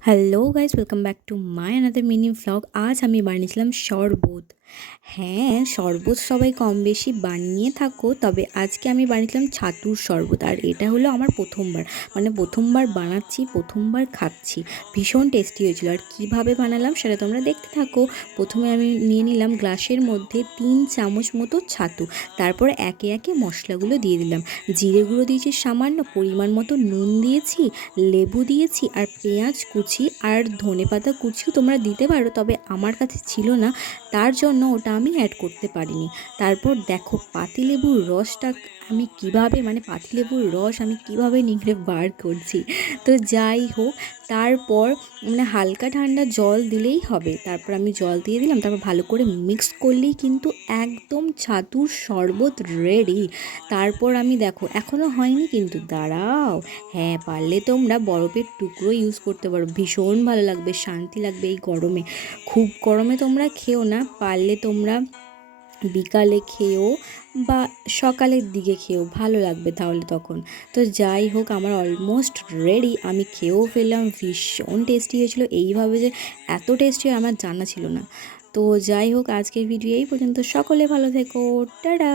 hello guys welcome back to my another mini vlog আজ আমি বানিয়েছিলাম শরবত হ্যাঁ শরবত সবাই কম বেশি বানিয়ে থাকো, তবে আজকে আমি বানিয়েছিলাম ছাতুর শরবত, আর এটা হলো আমার প্রথমবার। মানে প্রথমবার বানাচ্ছি, প্রথমবার খাচ্ছি। ভীষণ টেস্টি হয়েছিল, আর কীভাবে বানালাম সেটা তোমরা দেখতে থাকো। প্রথমে আমি নিয়ে নিলাম গ্লাসের মধ্যে তিন চামচ মতো ছাতু, তারপর একে একে মশলাগুলো দিয়ে দিলাম। জিরে গুঁড়ো দিয়েছি সামান্য পরিমাণ মতো নুন দিয়েছি, লেবু দিয়েছি, আর পেঁয়াজ কুচি আর ধনে পাতা কুচিও তোমরা দিতে পারো, তবে আমার কাছে ছিল না। তার জন্য ওটা আমি অ্যাড করতে পারিনি। তারপর দেখো পাতিলেবুর রসটা আমি কীভাবে মানে পাতিলেবুর রস আমি কীভাবে নিংড়ে বার করছি। তো যাই হোক, তারপর মানে হালকা ঠান্ডা জল দিলেই হবে। তারপর আমি জল দিয়ে দিলাম, তারপর ভালো করে মিক্স করলেই কিন্তু একদম ছাতুর শরবত রেডি তারপর আমি দেখো এখনও হয়নি কিন্তু, দাঁড়াও। হ্যাঁ পারলে তোমরা বরফের টুকরো ইউজ করতে পারো। ভীষণ ভালো লাগবে, শান্তি লাগবে এই গরমে। খুব গরমে তোমরা খেও না, পারলে তোমরা বিকালে খেয়েও বা সকালের দিকে খেয়েও ভালো লাগবে তাহলে তখন। তো যাই হোক, আমার অলমোস্ট রেডি আমি খেয়েও ফেললাম, ভীষণ টেস্টি হয়েছিল। এইভাবে যে এত টেস্টি আমার জানা ছিল না। তো যাই হোক, আজকের ভিডিও এই পর্যন্ত। সকলে ভালো থেকো। টাটা!